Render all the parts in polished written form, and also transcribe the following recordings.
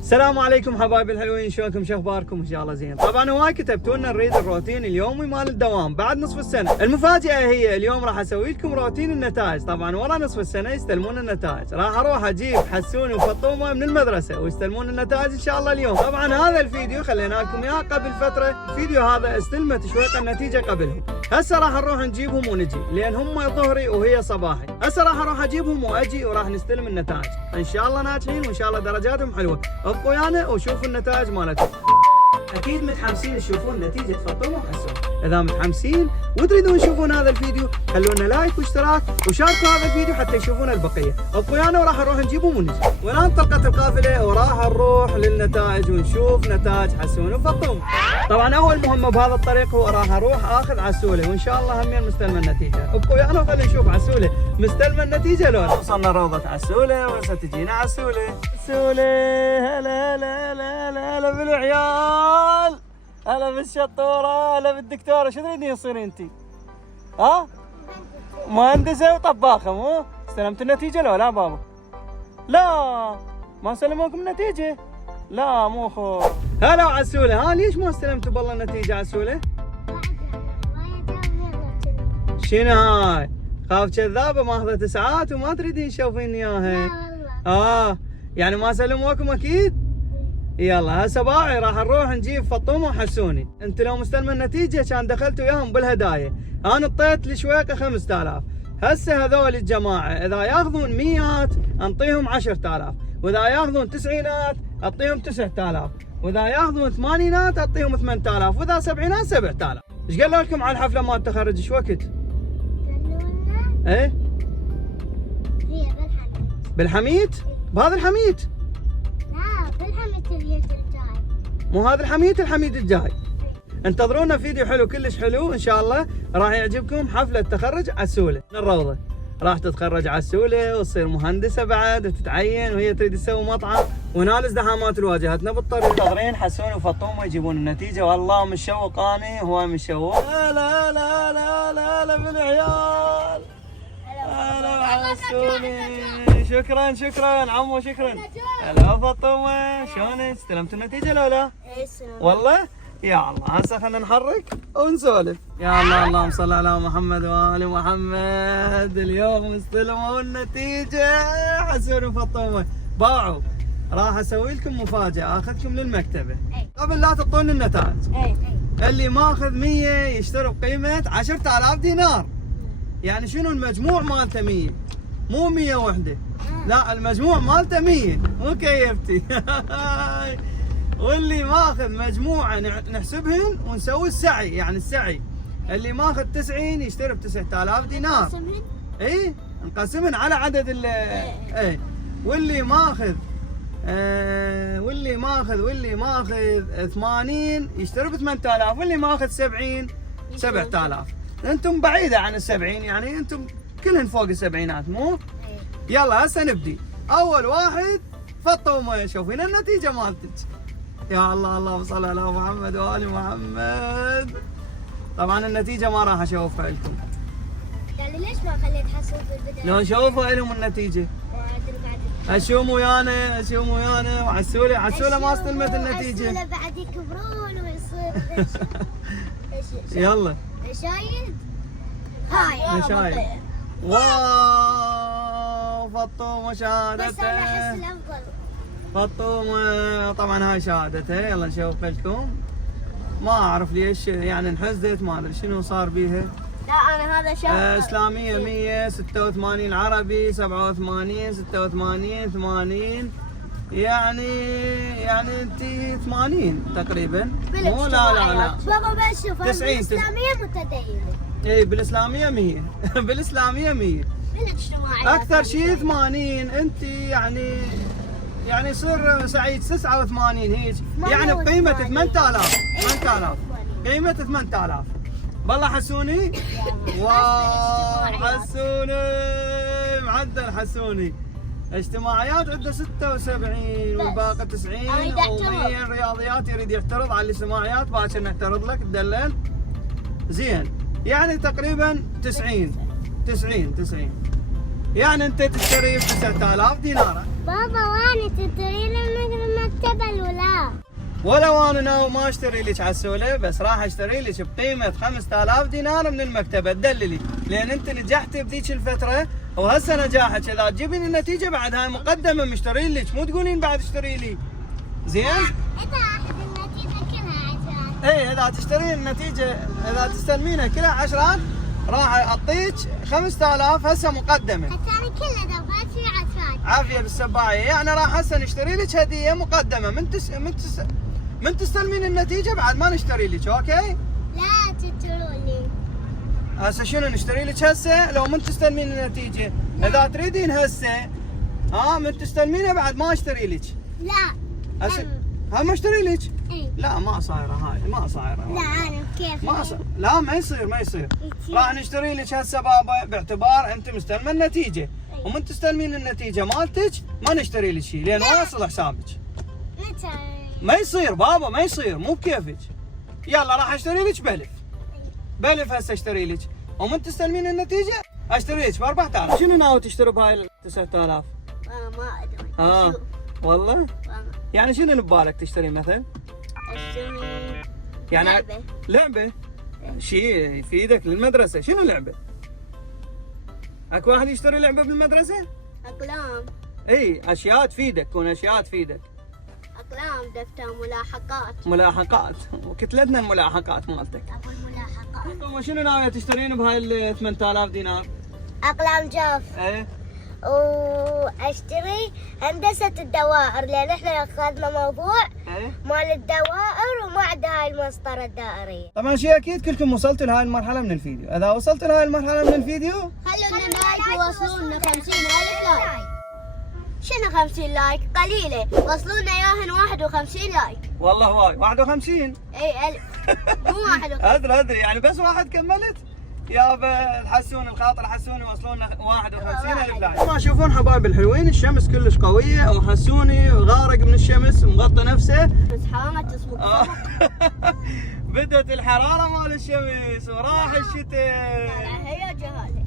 السلام عليكم حبايبي الحلوين، شلونكم؟ شو اخباركم؟ ان شاء الله زين. طبعا هواي كتبتوا لنا نريد الروتين اليومي مال الدوام بعد نصف السنه. المفاجاه هي اليوم راح اسوي لكم روتين النتائج. طبعا ورا نصف السنه يستلمون النتائج، راح اروح اجيب حسوني وفطومه من المدرسه ويستلمون النتائج ان شاء الله اليوم. طبعا هذا الفيديو خلينا لكم اياه قبل فتره، الفيديو هذا استلمت شويقه النتيجه قبلهم. هسه راح نروح نجيبهم ونجي، لان هم ظهري وهي صباحي. هسه راح اروح اجيبهم واجي وراح نستلم النتائج. ان شاء الله ناجحين وان شاء الله درجاتهم حلوه. ابقوا ويانا وشوفوا النتائج مالتهم. اكيد متحمسين تشوفون نتيجه فطومه وحسون. اذا متحمسين وتريدون تشوفون هذا الفيديو خلونا لايك واشتراك وشاركوا هذا الفيديو حتى يشوفون البقيه. ابقوا ويانا وراح نروح نجيبهم ونجي. والان طلقت القافله وراح نروح للنتائج ونشوف نتائج حسون وفطومه. طبعا اول مهمه بهذا الطريق هو راح اروح اخذ عسوله، وان شاء الله همين مستلمه النتيجه. ابقوا ويانا وخلينا نشوف عسوله مستلمه النتيجه لو لا. وصلنا روضه عسوله وهسه تجينا عسوله. عسوله هلا هلا هلا هلا هلا بالعيال، هلا بالشطوره، هلا بالدكتوره. شو تريدين تصيرين انتي؟ ها؟ مهندسه وطباخه مو؟ استلمت النتيجه لو لا بابا؟ لا ما سلموكم النتيجه؟ لا مو خوف. هلا عسوله، ها ليش ما استلمتوا بالله النتيجه عسوله؟ شنو هاي؟ خاف كذابه ماخذه ساعات وما تريدين تشوفين اياها؟ يعني ما سلموكم اكيد؟ يلا هسه باعي راح نروح نجيب فطومه وحسوني. انت لو مستلمه النتيجه كان دخلت وياهم بالهدايا. انا اعطيت لشويقه 5000. هسه هذول الجماعه اذا ياخذون 100 انطيهم 10000، واذا ياخذون 90 اعطيهم 9000، واذا ياخذون 80 اعطيهم 8000، واذا 70 7000. ايش قالوا لكم على الحفله مال التخرج؟ ايش وقت؟ ايه؟ هي بالحميد؟ بهذا الحميد؟ لا بالحميد اليوم الجاي. مو هذا الحميد، الحميد الجاي. انتظرونا فيديو حلو كلش حلو ان شاء الله راح يعجبكم. حفله تخرج عسوله من الروضه، راح تتخرج عسوله وتصير مهندسه بعد وتتعين، وهي تريد تسوي مطعم، ونال ازدحامات واجهتنا بالطريق. منتظرين حسون وفطومه يجيبون النتيجه، والله مشوق اني هو مشوق. لا لا لا لا لا بالعيال. هلا حسوني، شكرا عمو شكرا. هلا فطومه، شلونك؟ استلمت النتيجه لو لا؟ اي والله؟ يا الله هسه خلينا نحرك ونسولف. يا الله اللهم صل على محمد وآل محمد. اليوم استلموا النتيجة حسون وفطومة، باعوا. راح اسوي لكم مفاجأة، اخذكم للمكتبة. قبل لا تعطون النتائج اللي ماخذ 100 يشتري بقيمة 10000 دينار. يعني شنو المجموع مالته 100، مو 100 وحدة، لا المجموع مالته 100، مو كيفتي. واللي ماخذ مجموعه نحسبهن ونسوي السعي، يعني السعي اللي ماخذ 90 يشتري ب 9000 دينار. اي نقسمهن على عدد اي. واللي ماخذ واللي ماخذ 80 يشتري ب 8000، واللي ماخذ 70 7000. انتم بعيده عن ال70، يعني انتم كلهن فوق السبعينات مو؟ يلا هسه نبدي. اول واحد فطومه، شوفين النتيجه مالتك. يا الله اللهم صل على محمد وآل محمد. طبعا النتيجة ما راح اشوفها لكم. قال لي ليش ما خليت حسون في البداية؟ لو نشوفها لهم النتيجة. اشوم ويانا وعسولة ما استلمت النتيجة. عسولة بعد يكبرون ويصير يلا. شايد؟ هاي شايد. واو فطومة شهادته. بس انا احس الافضل فطومة. طبعا هاي شهادتها. يلا نشوف لكم. ما اعرف ليش يعني انحزت، ما ادري شنو صار بيها. لا انا هذا شهادة اسلامية 100 86 عربي 87 86 80 يعني انت 80 تقريبا. مو لا بابا بس شوف 90 الاسلامية متدينة. اي بالاسلامية 100. بالاسلامية 100. بالاجتماعيات اكثر شيء 80. انت يعني يصير سعيد 89 هيك، يعني بقيمة 8000 قيمة 8000. بالله حسوني. واو حسوني معدل حسوني. اجتماعيات عنده 76 والباقي 90 و100. رياضيات يريد يعترض على الاجتماعيات، باكر نعترض لك تدلل. زين يعني تقريبا 90 يعني انت تشتري ب 9000 دينار. بابا وانا تدري لما ولو انا ناوي ما اشتري لك عسوله، بس راح اشتري لك بقيمه 5000 دينار من المكتبه تدللي، لان انت نجحتي بذيك الفتره وهسه نجاحك اذا تجيبين النتيجه بعد هاي مقدمه مشترين لك، مو تقولين بعد اشتري لي. زين؟ اذا اخذ النتيجه كلها عشان اي اذا تشترين النتيجه، اذا تستلمينها كلها عشرات راح اعطيك 5000 هسه مقدمه. عشان كلها درجات في عشان عافيه بالسبايه، يعني راح هسه نشتري لك هديه مقدمه من تستلمين النتيجه بعد ما نشتري لك، اوكي؟ لا تشتروا لي. هسه شنو نشتري لك هسه لو من تستلمين النتيجه؟ اذا تريدين هسه من تستلمينها بعد ما اشتري لك. لا هسه ها ما اشتري لك؟ اي لا ما صايره هاي، ما صايره. لا انا كيف ما صار. لا ما يصير ما يصير. راح نشتري لك هسه بابا باعتبار انت مستلمه النتيجه، ومن تستلمين النتيجه مالتك ما نشتري لك شيء لان ما يصل حسابك. متى؟ ما يصير بابا ما يصير، مو بكيفك. يلا راح اشتري لك بلف هسه اشتري لك، ومن تستلمين النتيجه اشتري لك ب 4000. شنو ناوي تشتري بهاي 9000؟ ما ادري. ها والله؟ يعني شنو ببالك تشتري مثلا؟ اشتري يعني لعبة. لعبه؟ شيء يفيدك للمدرسه، شنو لعبه؟ اكو واحد يشتري لعبه بالمدرسه؟ اقلام اي اشياء تفيدك، تكون اشياء تفيدك. اقلام دفتر ملاحقات. ملاحقات، وكتلتنا الملاحقات مالتك. ابو الملاحقات. وشنو ناويه تشترين بهاي ال 8000 دينار؟ اقلام جاف. ايه واشتري هندسة الدوائر لان احنا اخذنا موضوع ايه مال الدوائر وما عندها هاي المسطرة الدائرية. طبعا شيء اكيد كلكم وصلتوا لهاي المرحله من الفيديو، اذا وصلتوا لهاي المرحله من الفيديو خلونا لايك ووصلونا 50,000 لايك. شنو 50 لايك؟ قليلة، وصلونا ياهن 51 لايك. والله هواي 51. اي ألف مو 51. ادري يعني بس واحد كملت يابا تحسون الخاطر، حسوني وصلونا 51,000 لايك. ما تشوفون حبايب الحلوين الشمس كلش قويه وحسوني غارق من الشمس مغطى نفسه. بس حرامة تصبح. بدت الحراره مال الشمس وراح الشتاء. هي جهالة.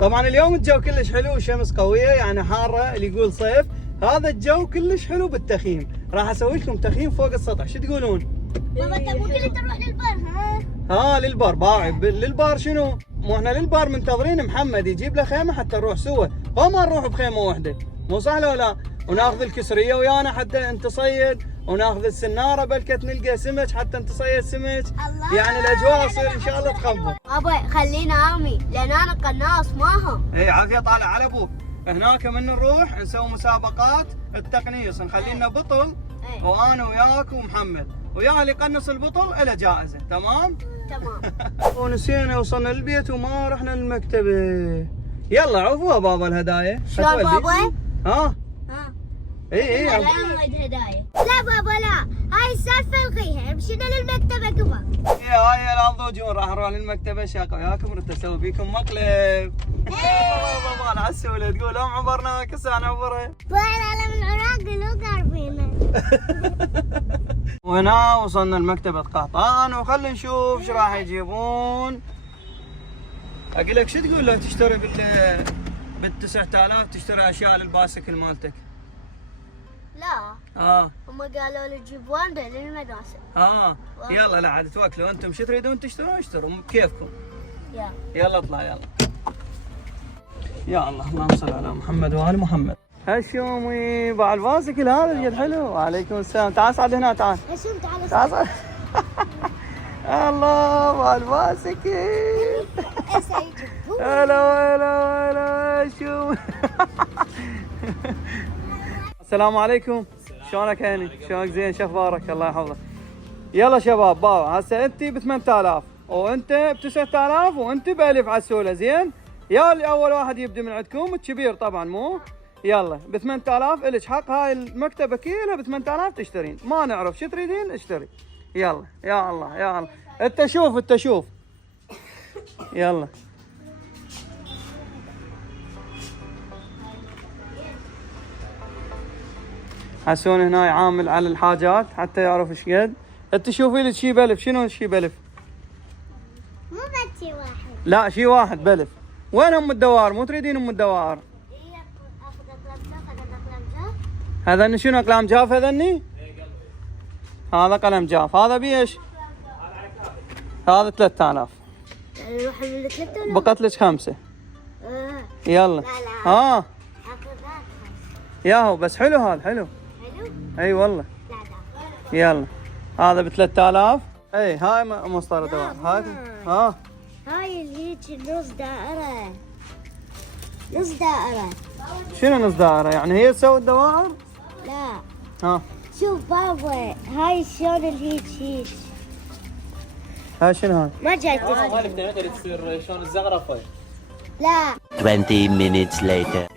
طبعا اليوم الجو كلش حلو والشمس قويه، يعني حاره اللي يقول صيف. هذا الجو كلش حلو بالتخييم، راح اسوي لكم تخييم فوق السطح، شو تقولون؟ بابا انت ممكن تروح للبر للبار باعي للبار شنو؟ مو احنا للبار منتظرين محمد يجيب له خيمه حتى نروح سوا، هو ما نروح بخيمه واحده، مو صح لو لا؟ وناخذ الكسريه ويانا حتى انت صيد، وناخذ السناره بلكت نلقى سمك حتى انت صيد سمك. يعني الاجواء تصير ان شاء الله تخبط. بابا خلينا ارمي لان انا قناص ماهم. اي عافيه طالع على ابوك. هناك من نروح نسوي مسابقات التقنيص، نخلي لنا بطل وانا وياك ومحمد، ويا اللي يقنص البطل له جائزه، تمام؟ تمام. ونسينا وصلنا البيت وما رحنا للمكتبه. يلا عوفوها بابا الهدايا. شلون بابا؟ ها؟ اي لا هدايا. لا بابا لا، هاي السالفه الغيها، مشينا للمكتبه قبل. هاي الانضوجون راح نروح للمكتبه شاقه وياكم رد اسوي بيكم مقلب. بابا لا عسوله تقول ام عبرناك هسه نعبره. طلعنا على من العراق لو قاربينا. وهنا وصلنا لمكتبة قحطان وخلينا نشوف ايش راح يجيبون. اقول لك شو تقول لو تشتري بال 9000 تشتري اشياء للباسكل مالتك؟ لا هم قالوا لي جيب واندا للمدرسة. يلا لا عاد توكلوا انتم شو تريدون تشترون اشتروا بكيفكم. يلا اطلع يلا. يا الله اللهم صل على محمد وآل محمد. هشومي باع الباسكل هذا جد حلو. وعليكم السلام. تعال صعد هنا تعال. هشوم تعال صعد. الله باع الباسكل. هلا هلا هلا هشوم. السلام عليكم. شلونك هاني؟ شلونك زين؟ شو اخبارك؟ الله يحفظك. يلا شباب بابا هسه انت ب 8000 وانت ب 9000 وانت ب1000 عسوله. زين؟ يا اللي اول واحد يبدا من عندكم الكبير طبعا مو؟ يلا ب 8000 الك حق هاي المكتبه كلها ب 8000 تشترين، ما نعرف شو تريدين اشتري. يلا يا الله يا الله. انت شوف يلا. حسون هنا يعامل على الحاجات حتى يعرف ايش قد. انت شوفي لك شي بلف. شنو شي بلف؟ مو بس شي واحد. لا شي واحد بلف. وين ام الدوائر؟ مو تريدين ام الدوائر؟ هذا شنو اقلام جاف هذني؟ هذا قلم جاف. هذا بيش؟ هذا 3000. نروح من 3000. بقت لك 5. يلا. لا. ها ياهو بس حلو هذا حلو. حلو؟ اي والله. لا. يلا هذا ب 3000. اي هاي مسطره دوام. هاي ها هاي اللي هيك نص دائرة. نص دائرة. شنو نص دائره يعني هي تسوي الدوائر؟ لا. ها شوف بابا هاي شلون اللي هيك. هاي شنو هاي؟ ما جاي مالك اللي تصير شلون الزغرفه. لا. 20 minutes later.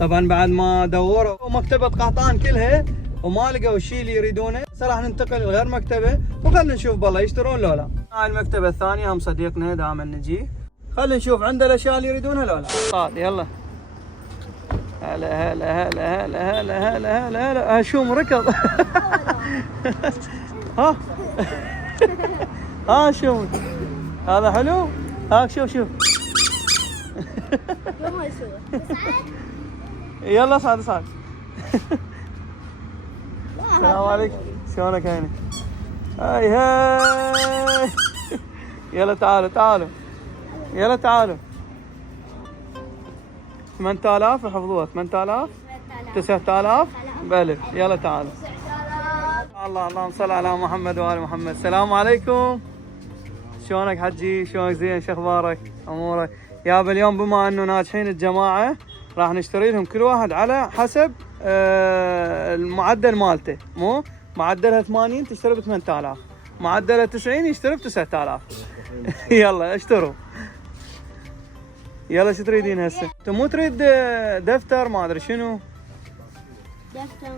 طبعا بعد ما دوروا مكتبة قحطان كلها وما لقوا الشيء اللي يريدونه، هسه راح ننتقل لغير مكتبة وخلنا نشوف بالله يشترون لو لا. هاي المكتبة الثانية هم صديقنا دائما نجي. خلنا نشوف عنده الاشياء اللي يريدونها لو لا. صاد يلا. هلا هلا هلا هلا هلا هلا هلا هلا شوم ركض. ها ها شوم هذا حلو. هاك شوف شوف. يلا صعد صعد. السلام عليكم شلونك هيني؟ هاي هاي. يلا تعالوا تعالوا يلا تعالوا. 8000 يحفظوها. 8000 9000 بألف. يلا تعالوا. الله اللهم صل على محمد وآل محمد. السلام عليكم شلونك حجي؟ شلونك زين؟ شو اخبارك؟ امورك؟ يابا اليوم بما انه ناجحين الجماعه راح نشتري لهم كل واحد على حسب المعدل مالته. مو معدلها 80 تشتري ب 8000، معدلها 90 يشتري ب 9000. يلا اشتروا. يلا شو تريدين هسه؟ انت مو تريد دفتر ما ادري شنو؟ دفتر.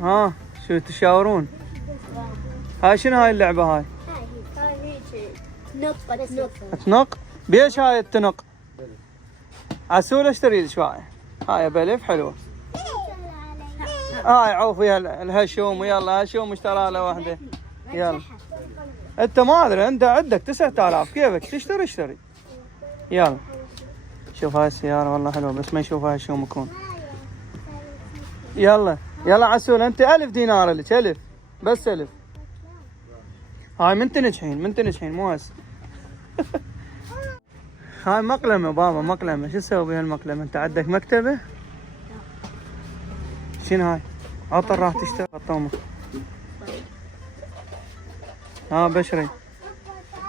ها شو تشاورون؟ هاي شنو هاي اللعبه هاي؟ هاي هيك تنق. تنق؟ بيش هاي التنق؟ عسول اشتري لك واحد. هاي بألف حلوه. هاي عوف ويا الهشوم. ويلا هشوم اشترى له واحده. يلا انت ما ادري انت عندك 9000 كيفك تشتري اشتري. يلا شوف هاي السياره والله حلوه بس ما يشوفها هشوم يكون. يلا يلا عسول انت 1000 دينار لك. 1000 بس 1000. هاي من تنجحين مو هسه. هاي مقلمة بابا مقلمة. شو تسوي بها المقلمة؟ انت عندك مكتبة؟ شنو هاي؟ عطر راح تشتري الطومة. ها بشري.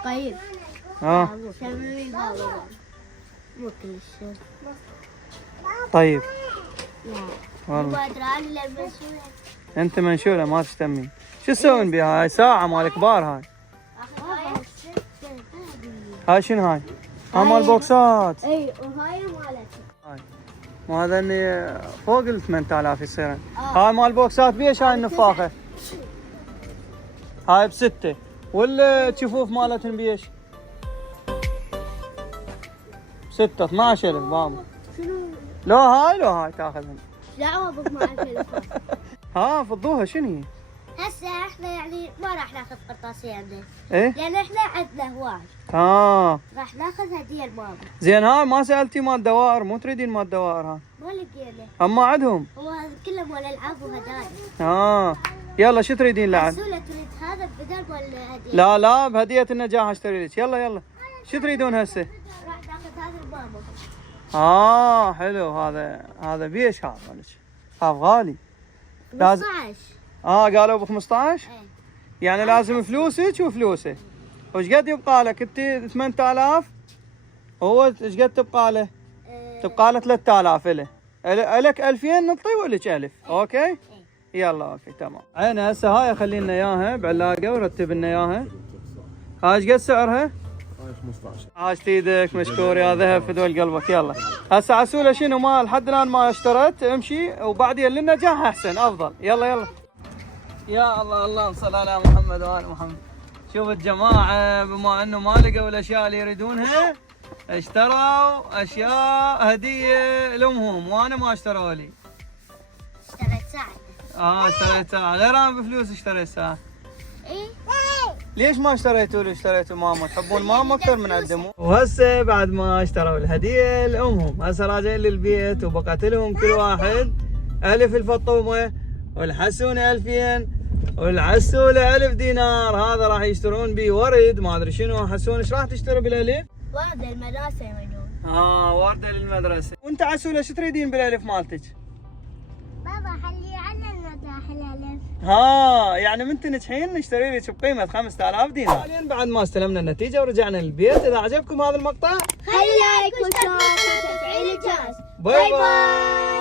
طيب. ها شمي بابا. مو كل شيء. طيب. لا. والله بادران للمسؤول. انت منشولة ما تستمين. شو تسوين بها؟ هاي ساعة مال كبار هاي. هاي شنو هاي؟ ها مال بوكسات. اي وهاي مالتي. هاي ما هذا اني فوق ال 8000 يصيرن. هاي مال بوكسات بيش هاي النفاخة؟ هاي ب6 والجفوف مالتهم بيش؟ 6 12000 بابا. شنو؟ لو هاي تاخذهم. دعوة بك مع التليفون. ها فضوها شنو هي؟ هسه احنا يعني ما راح ناخذ قرطاسية عندنا. ايه؟ لان احنا عندنا هواي. راح ناخذ هدية لبابا. زين هاي ما سالتي مال دوائر؟ مو تريدين مال دوائر هاي؟ ما لقينا. اما عندهم؟ هو هذا كله مال العاب وهدايا. يلا شو تريدين لعب؟ عسولة تريد هذا بدل مال هدية. لا بهدية النجاح اشتري لك. يلا شو تريدون هسه؟ راح ناخذ هذا لبابا. حلو هذا بيش هذا لك. هذا غالي. لازم 15. قالوا ب 15؟ ايه. يعني لازم فلوسك وفلوسه. وش قد يبقى لك؟ انت 8000 هو ايش قد تبقى له؟ تبقى له 3000 له. لك 2000 نعطيه ولك 1000. اوكي؟ يلا اوكي تمام. عيني هسه هاي خلينا اياها بعلاقه ورتب لنا اياها. هاي ايش قد سعرها؟ هاي 15. عاشت ايدك مشكور يا ذهب في دول قلبك. يلا هسه عسوله شنو ما لحد الان ما اشتريت امشي وبعدين للنجاح احسن افضل. يلا يا الله اللهم صل على محمد وآل محمد. شوف الجماعه بما انه ما لقوا الاشياء اللي يريدونها اشتروا اشياء هديه لامهم وانا ما اشتروا لي. اشتريت ساعة. اشتريت ساعه غير انا بفلوس اشتريت ساعه. ايه. ليش ما اشتريتوا لي؟ اشتريتوا ماما. تحبون ماما اكثر من عندهم. وهسه بعد ما اشتروا الهديه لامهم هسه راجعين للبيت وبقت لهم كل واحد 1000 الفطومه والحسونه 2000 والعسولة 1000 دينار. هذا راح يشترون بيه ورد ما ادري شنو. حسون ايش راح تشتري بالالف؟ ورد المدرسة يريدون. وردة للمدرسة. وانت عسولة ايش تريدين بالالف مالتك؟ بابا خليه على النجاح الالف. يعني من تنجحين نشتري لك بقيمة 5000 دينار. حاليا بعد ما استلمنا النتيجة ورجعنا للبيت. اذا عجبكم هذا المقطع خلي لايك واشتراك وتفعيل الجرس. باي باي.